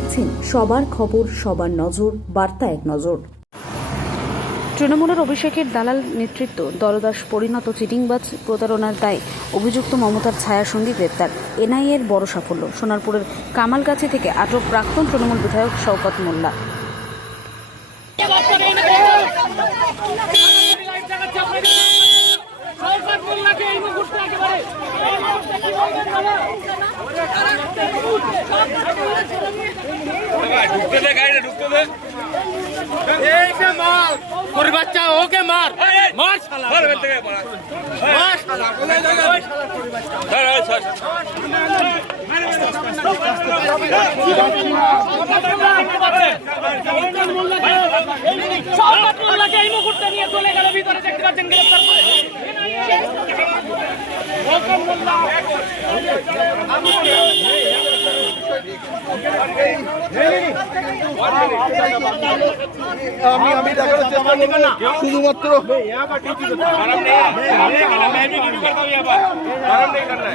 দেখছেন সবার খবর, সবার নজর, বার্তা এক নজর। তৃণমূলের অভিষেকের দালাল নেতৃত্ব দলদাস পরিণত চিটিংবাজ প্রতারণার দায়ে অভিযুক্ত মমতার ছায়াসঙ্গী গ্রেপ্তার। এনআইএর বড় সাফল্য। সোনারপুরের কামালগাছি থেকে আটক প্রাক্তন তৃণমূল বিধায়ক শওকত মোল্লা। ঢুকতে দে গাড়িতে, ঢুকতে দে। এই যে মার তোর বাচ্চা, ওকে মার মার শালা, ধর বের থেকে মার। মার শালা, বলে দে ওই শালা তোর বাচ্চা। ধর ওই ধর। শওকত মোল্লাকে এই মুহূর্তে নিয়ে চলে গেল ভিতরে, দেখতে পাচ্ছেন গ্রেফতার করে। শওকত মোল্লা আমি দেখানোর চেষ্টা করবো না, শুধুমাত্র गरम नहीं है, मैं भी ड्यूटी करता हूँ यहाँ पर। गरम नहीं करना है।